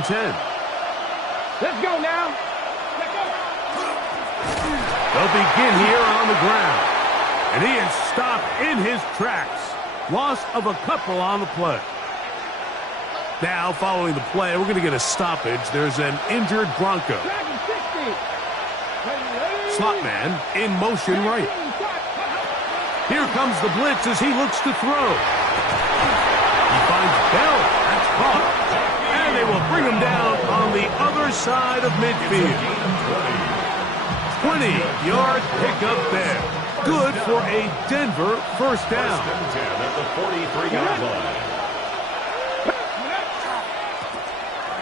and 10. Let's go now. They'll begin here on the ground. And he is stopped in his tracks. Loss of a couple on the play. Now, following the play, we're going to get a stoppage. There's an injured Bronco. Slot man in motion right. Here comes the blitz as he looks to throw. He finds Bell. That's caught. And they will bring him down on the other side of midfield. 20-yard pickup there. Good for a Denver first down. At the 43-yard line.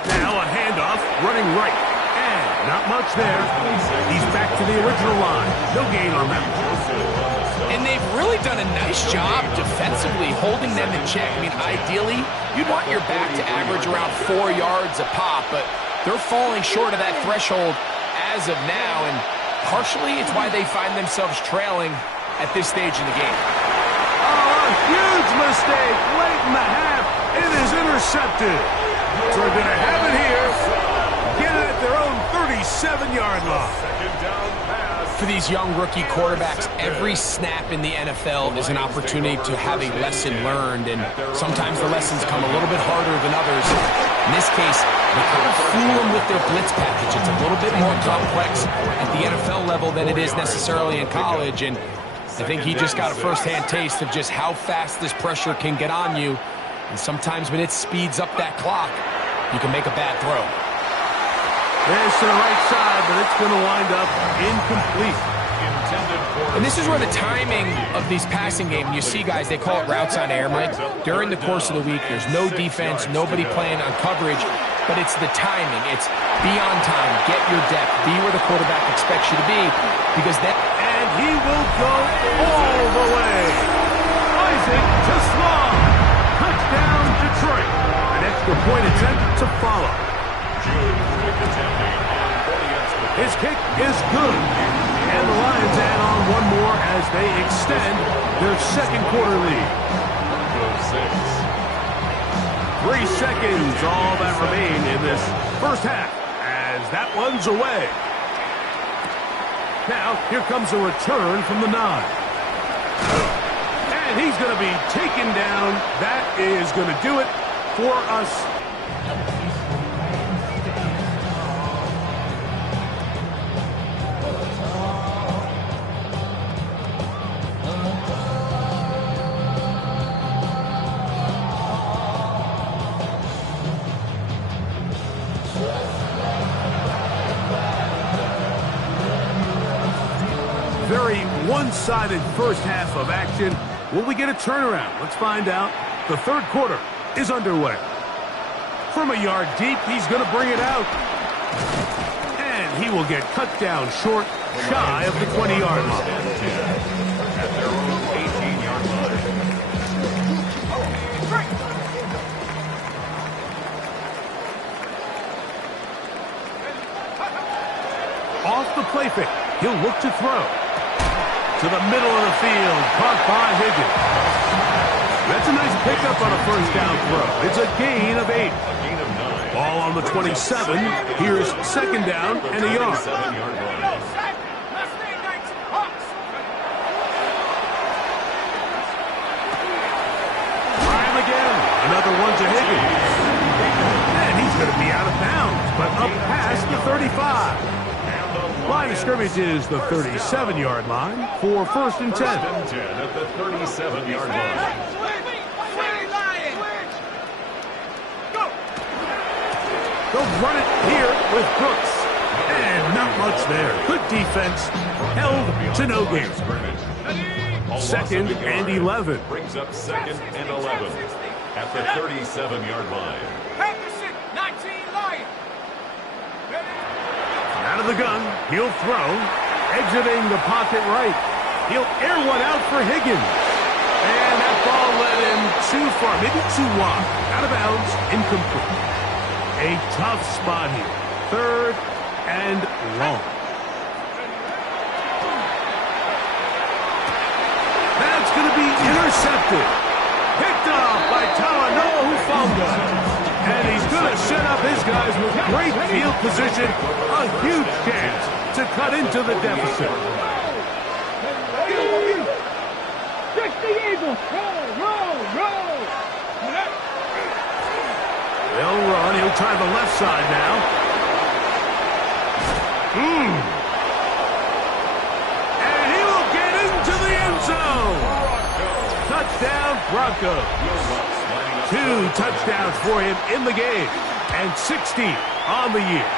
Now a handoff running right. And not much there. He's back to the original line. No gain on that one. And they've really done a nice job defensively holding them in check. I mean, ideally, you'd want your back to average around 4 yards a pop, but they're falling short of that threshold as of now, and partially it's why they find themselves trailing at this stage in the game. Oh, a huge mistake late in the half. It is intercepted. So they're going to have it here. Get it at their own 37-yard line. Second down pass. For these young rookie quarterbacks, every snap in the NFL is an opportunity to have a lesson learned, and sometimes the lessons come a little bit harder than others. In this case, they kind of fool them with their blitz package. It's a little bit more complex at the NFL level than it is necessarily in college, and I think he just got a first-hand taste of just how fast this pressure can get on you, and sometimes when it speeds up that clock, you can make a bad throw. There's to the right side, but it's going to wind up incomplete. And this is where the timing of these passing game, you see guys, they call it routes on air, Mike. During the course of the week, there's no defense, nobody playing on coverage, but it's the timing. It's be on time, get your depth, be where the quarterback expects you to be, because that... And he will go all the way. Isaac to Sloan. Touchdown, Detroit. An extra point attempt to follow. His kick is good. And the Lions add on one more as they extend their second quarter lead. 3 seconds, all that remain in this first half as that one's away. Now, here comes a return from the 9. And he's going to be taken down. That is going to do it for us. Very one-sided first half of action. Will we get a turnaround? Let's find out. The third quarter is underway. From a yard deep, he's going to bring it out. And he will get cut down short, shy of the 20-yard line. At their own 18-yard line. Off the play fake, he'll look to throw. To the middle of the field, caught by Higgins. That's a nice pickup on a first down throw. It's a gain of 8. Gain of 9. Ball on the 27. Here's second down and a yard. 7-yard line. Try him again. Another one to Higgins. And he's going to be out of bounds, but up past the 35. Line of scrimmage is the 37-yard line for first and 10. First and 10 at the 37-yard line. They'll run it here with Brooks. And not much there. Good defense. Held to no gain. Second and 11. Brings up second and 11 at the 37-yard line. Out of the gun, he'll throw, exiting the pocket right. He'll air one out for Higgins. And that ball led him too far, maybe too wide. Out of bounds, incomplete. A tough spot here. Third and long. That's going to be intercepted. Picked off by Talanoa Hufanga. And he's going to set up his guys with great field position. A huge chance to cut into the deficit. They'll run. He'll try the left side now. And he will get into the end zone. Touchdown, Broncos. 2 touchdowns for him in the game. And 60 on the year.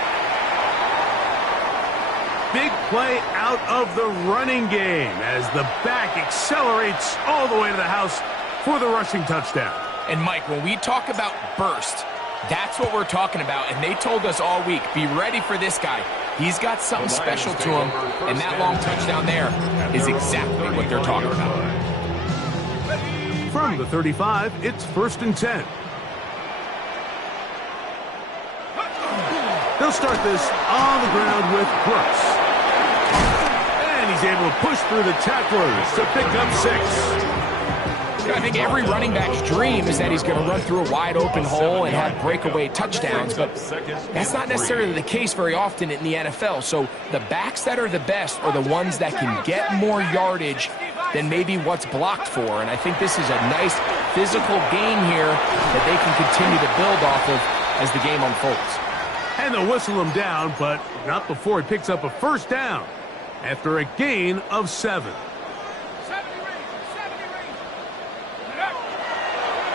Big play out of the running game as the back accelerates all the way to the house for the rushing touchdown. And Mike, when we talk about burst, that's what we're talking about. And they told us all week, be ready for this guy. He's got something special to him. And that long touchdown there is exactly what they're talking about. From the 35, it's 1st and 10. They'll start this on the ground with Brooks. And he's able to push through the tacklers to pick up 6. I think every running back's dream is that he's going to run through a wide open hole and have breakaway touchdowns, but that's not necessarily the case very often in the NFL. So the backs that are the best are the ones that can get more yardage than maybe what's blocked for. And I think this is a nice physical gain here that they can continue to build off of as the game unfolds. And they'll whistle him down, but not before he picks up a 1st down after a gain of 7.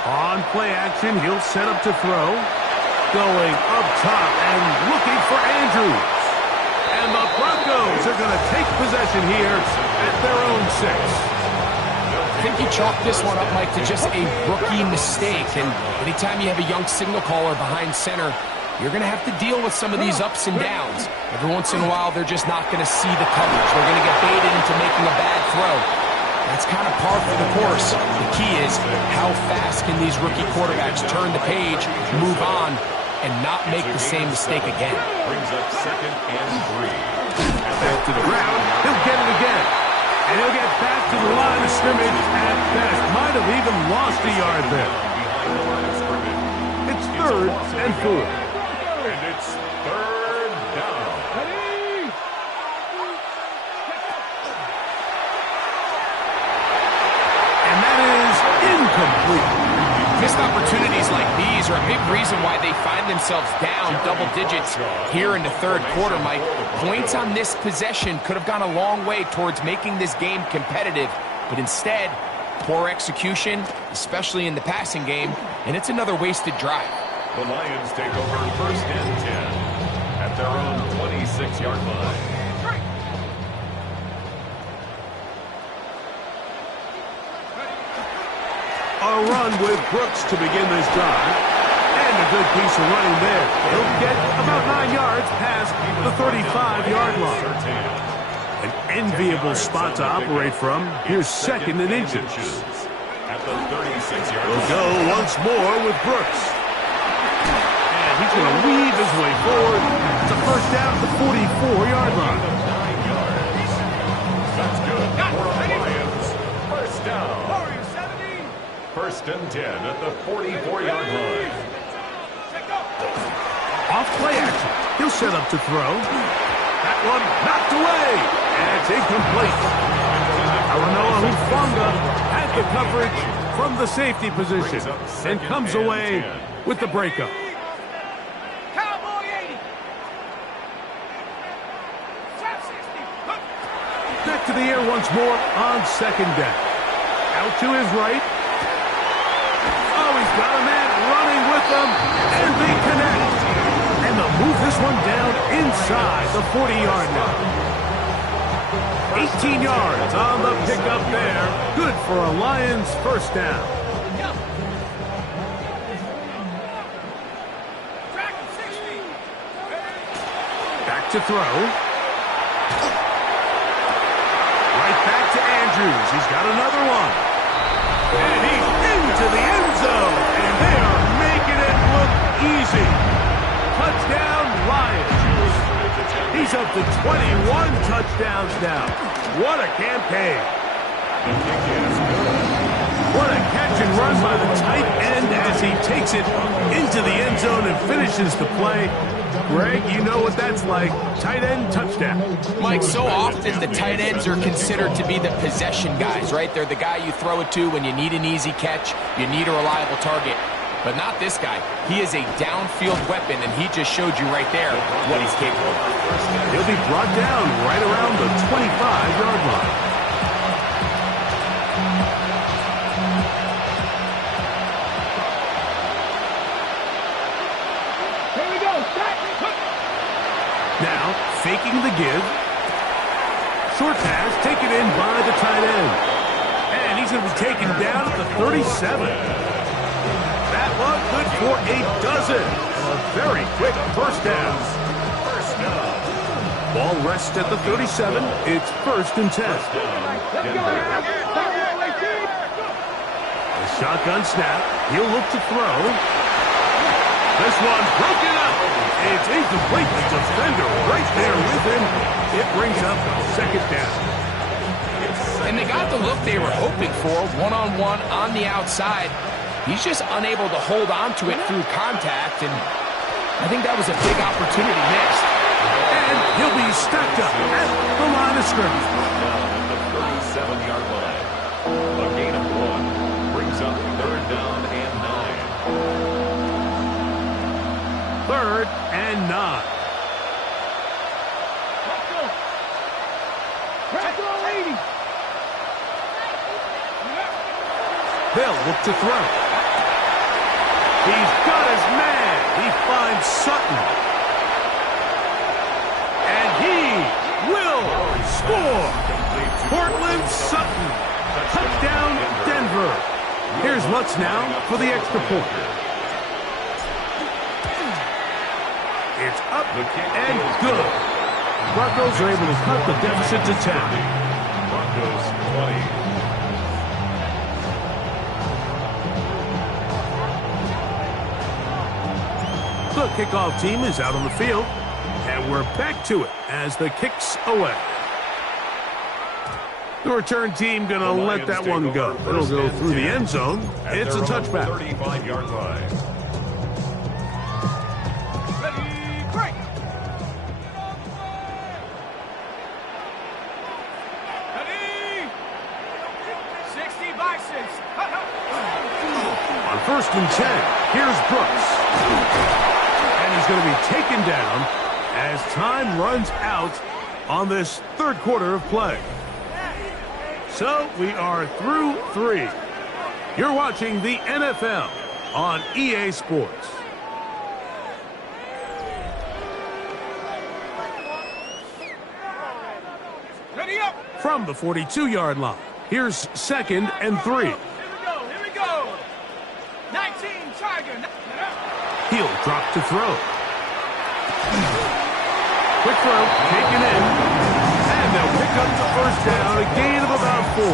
On play action, he'll set up to throw. Going up top and looking for Andrews. And the Broncos are going to take possession here at their own 6. I think he chalked this one up, Mike, to just a rookie mistake. And anytime you have a young signal caller behind center, you're going to have to deal with some of these ups and downs. Every once in a while, they're just not going to see the coverage. They're going to get baited into making a bad throw. That's kind of par for the course. The key is how fast can these rookie quarterbacks turn the page, move on, and not make the same mistake again. Brings up 2nd and 3. Back to the ground. He'll get it again. And he'll get back to the line of scrimmage at best. Might have even lost a yard there. Behind the line of scrimmage. It's 3rd and 4. And it's 3rd down. And that is incomplete. Missed opportunities like these are a big reason why they find themselves down double digits here in the 3rd quarter, Mike. Points on this possession could have gone a long way towards making this game competitive, but instead, poor execution, especially in the passing game, and it's another wasted drive. The Lions take over 1st and 10 at their own 26-yard line. A run with Brooks to begin this drive. And a good piece of running there. He'll get about 9 yards past the 35-yard line. An enviable spot to operate from. Here's 2nd and inches. At the 36-yard We'll go once more with Brooks. And he's going to weave his way forward. It's a 1st down at the 44-yard line. 9 yards. That's good for the Lions. 1st down. 1st and 10 at the 44-yard line. Off play action. He'll set up to throw. That one knocked away. And it's incomplete. Aranoa Hufanga had the coverage from the safety position and comes away with the breakup. Back to the air once more on 2nd down. Out to his right. Oh, he's got a man running with them, and they connect. And they'll move this one down inside the 40-yard line. 18 yards on the pickup there. Good for a Lions 1st down. Back to throw. Right back to Andrews. He's got another one. And he's into the end zone. And they are making it look easy. Touchdown, Lions. He's up to 21 touchdowns now. What a campaign. What a catch and run by the tight end as he takes it into the end zone and finishes the play. Greg, you know what that's like. Tight end touchdown. Mike, so often the tight ends are considered to be the possession guys, right? They're the guy you throw it to when you need an easy catch, you need a reliable target. But not this guy. He is a downfield weapon, and he just showed you right there what he's capable of. He'll be brought down right around the 25-yard line. Now, faking the give. Short pass taken in by the tight end. And he's going to be taken down at the 37. That one good for a dozen. A very quick first down. Ball rests at the 37. It's 1st and 10. A shotgun snap. He'll look to throw. This one broken up. It's incomplete. The defender right there with him. It brings up 2nd down. And they got the look they were hoping for, one-on-one on the outside. He's just unable to hold on to it through contact, and I think that was a big opportunity missed. And he'll be stacked up at the line of scrimmage. Down at the 37-yard line. A gain of 1 brings up 3rd down and 9. 3rd and 9. They'll look to throw. He's got his man. He finds Sutton. And he will score. Cortland Sutton. Touchdown, Denver. Here's Lutz now for the extra point. It's up and good. Broncos are able to cut the deficit to 10. Broncos 20. The kickoff team is out on the field, and we're back to it as the kick's away. The return team going to let that one go. It'll go through the end zone. It's a touchback. 35-yard line. Ready, break. Ready. 60 Bisons. On 1st and 10, here's Brooks. And he's going to be taken down as time runs out on this 3rd quarter of play. So we are through 3. You're watching the NFL on EA Sports. Ready up. From the 42-yard line, here's 2nd and 3. Here we go. 19 Tiger. He'll drop to throw. Quick throw, taken in. And they'll pick up the 1st down, a gain of about 4.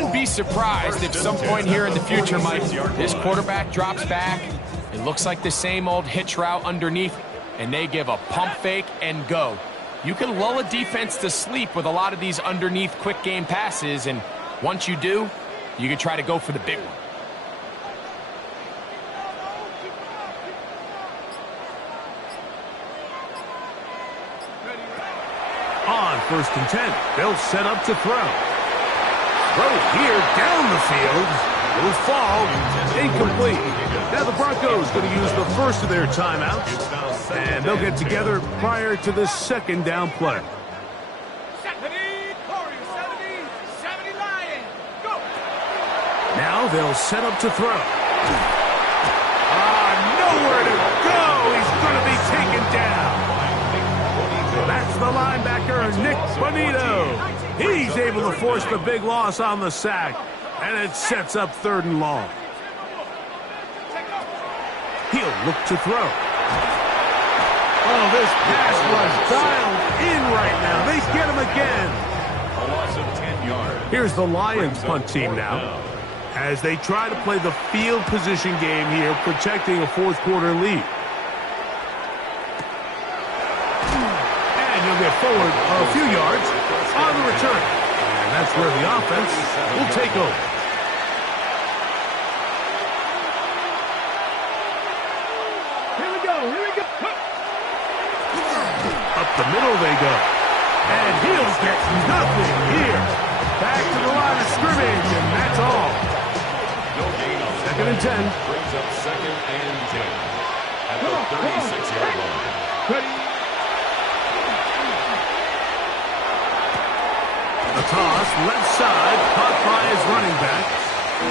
Wouldn't be surprised if some point here in the future, Mike, this quarterback drops back. It looks like the same old hitch route underneath, and they give a pump fake and go. You can lull a defense to sleep with a lot of these underneath quick game passes, and once you do, you can try to go for the big one. On 1st and 10, they'll set up to throw. Throw here down the field. Will fall. Incomplete. Now the Broncos going to use the first of their timeouts, and they'll get together prior to the 2nd down play. 70, 70 Lions. Go. Now they'll set up to throw. Nowhere to go. He's going to be taken down. That's the linebacker, Nick Bonito. He's able to force the big loss on the sack, and it sets up 3rd and long. He'll look to throw. Oh, this pass was dialed in right now. They get him again. A loss of 10 yards. Here's the Lions punt team now, as they try to play the field position game here, protecting a 4th quarter lead. And he'll get forward a few yards on the return. And that's where the offense will take over. Here we go. Up the middle they go. And he'll get nothing here. Back to the line of scrimmage, and that's all. No gain on 2nd and 10. Brings up 2nd and 10 at the 36-yard line. A toss, left side, caught by his running back.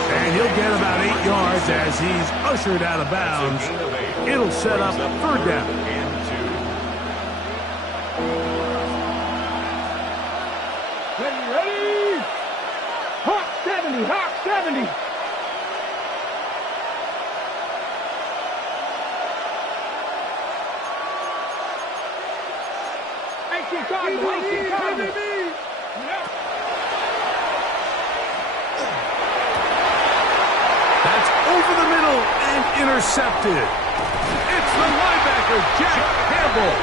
And he'll get about 8 yards as he's ushered out of bounds. It'll set up 3rd down. Ready. Hawk 70. 18 Cardinals. That's over the middle and intercepted. It's the linebacker, Jack Campbell.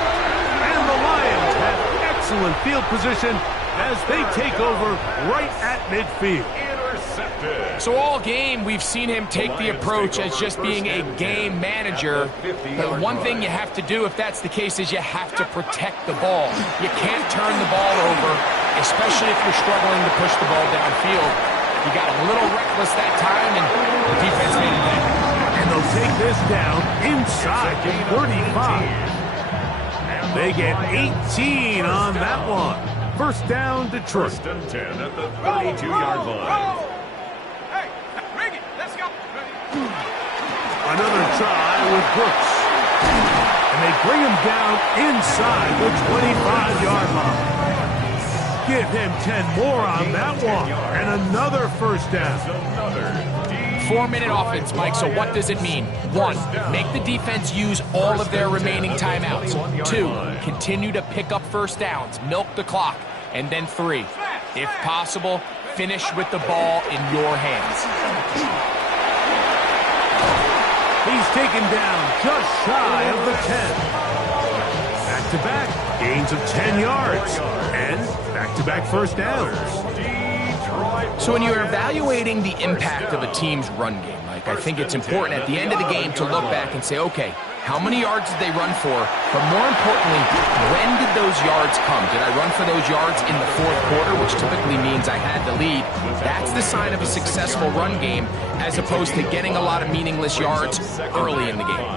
And the Lions have excellent field position as they take over right at midfield. Intercepted. So all game, we've seen him take the approach as just being a game manager. But one thing you have to do if that's the case is you have to protect the ball. You can't turn the ball over, especially if you're struggling to push the ball downfield. He got a little reckless that time, and the defense made it back. And they'll take this down inside the 35. They get 18 on that one. 1st down, Detroit. 1st and 10 at the 32-yard line. Hey, bring it. Let's go. Another try with Brooks. And they bring him down inside the 25-yard line. Give him 10 more on that one. And another 1st down. 4-minute offense, Mike, so what does it mean? 1, make the defense use all of their remaining timeouts. 2, continue to pick up 1st downs, milk the clock. And then 3, if possible, finish with the ball in your hands. He's taken down just shy of the 10. Back-to-back gains of 10 yards. And back-to-back 1st downs. So when you're evaluating the impact of a team's run game, Mike, I think it's important at the end of the game to look back and say, okay, how many yards did they run for? But more importantly, when did those yards come? Did I run for those yards in the 4th quarter, which typically means I had the lead? That's the sign of a successful run game, as opposed to getting a lot of meaningless yards early in the game.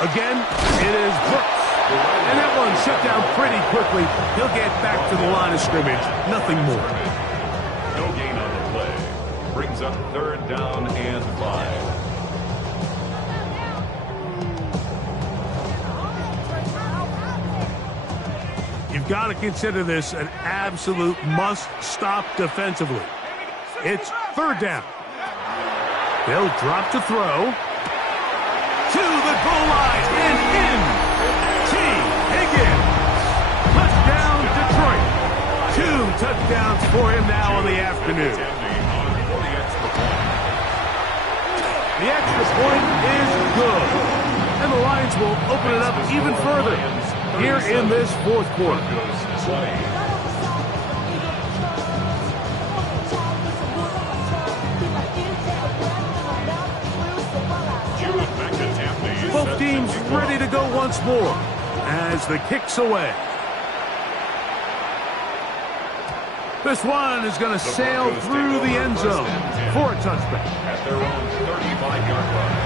Again, it is Brooks. And that one shut down pretty quickly. He'll get back to the line of scrimmage. Nothing more. No gain on the play. Brings up 3rd down and 5. You've got to consider this an absolute must-stop defensively. It's 3rd down. They'll drop to throw. To the goal line and in. T. Higgins. touchdowns for him now in the afternoon. The extra point is good. And the Lions will open it up even further here in this fourth quarter. Both teams ready to go once more as the kick's away. This one is going to sail through the end zone for a touchback. At their own 35-yard line.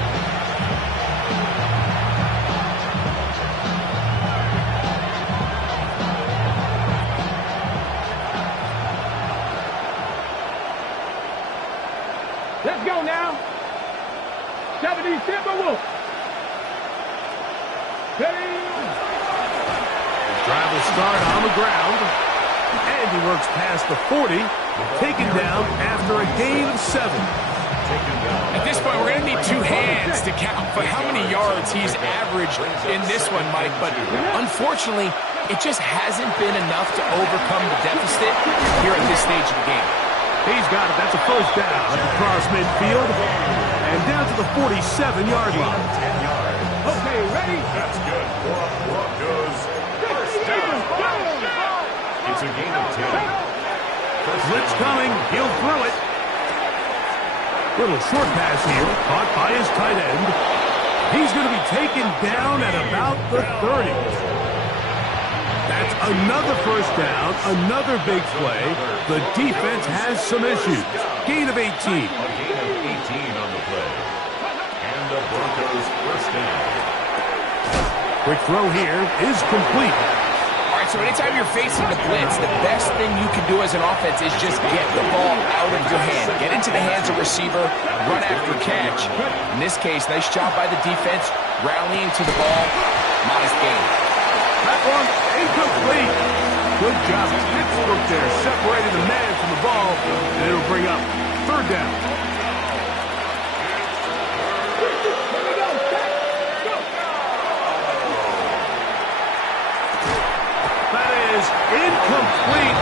Let's go now. 70 Timberwolves. Drive will start on the ground. And he works past the 40. Taken down after a gain of 7. At this point, we're going to need 2 hands to count for how many yards he's averaged in this one, Mike. But unfortunately, it just hasn't been enough to overcome the deficit here at this stage of the game. He's got it. That's a first down across midfield. And down to the 47-yard line. 10 yards. Okay, ready? That's good. Broncos. First down. It's a gain of 10. Blitz coming. He'll throw it. Little short pass here. Caught by his tight end. He's going to be taken down at about the 30. That's another first down. Another big play. The defense has some issues. Gain of 18. A gain of 18 on the play. And the Broncos first down. Quick throw here is complete. All right, so anytime you're facing the blitz, the best thing you can do as an offense is just get the ball out of your hand. Get into the hands of receiver, run after catch. In this case, nice job by the defense, rallying to the ball. Modest gain. That one incomplete. Good job. Textbook there, separating the man from the ball, and it'll bring up third down. That is incomplete.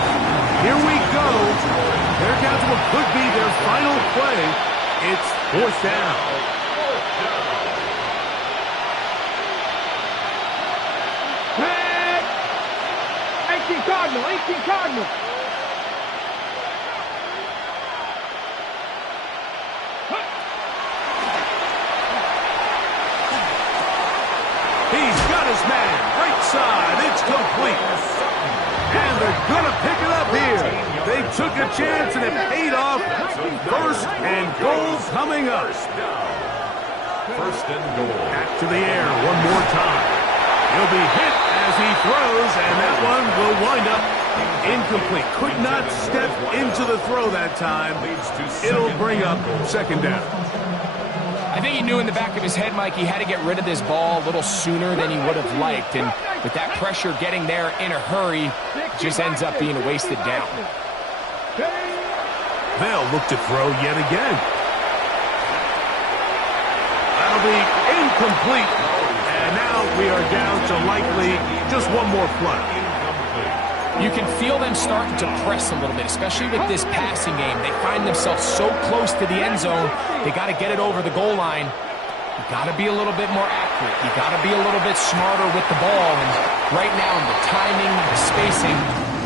Here we go. They're down to what could be their final play. It's fourth down. Cardinal, 18 Cardinal. He's got his man. Right side. It's complete. And they're going to pick it up here. They took a chance and it paid off. First and goal coming up. First and goal. Back to the air one more time. He'll be hit as he throws, and that one will wind up incomplete. Could not step into the throw that time. It'll bring up second down. I think he knew in the back of his head, Mike, he had to get rid of this ball a little sooner than he would have liked. And with that pressure getting there in a hurry, it just ends up being a wasted down. They'll look to throw yet again. That'll be incomplete. And now we are down to likely just one more play. You can feel them starting to press a little bit, especially with this passing game. They find themselves so close to the end zone, they got to get it over the goal line. You got to be a little bit more accurate. You got to be a little bit smarter with the ball. And right now, the timing, the spacing,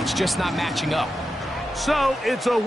it's just not matching up. So it's a win.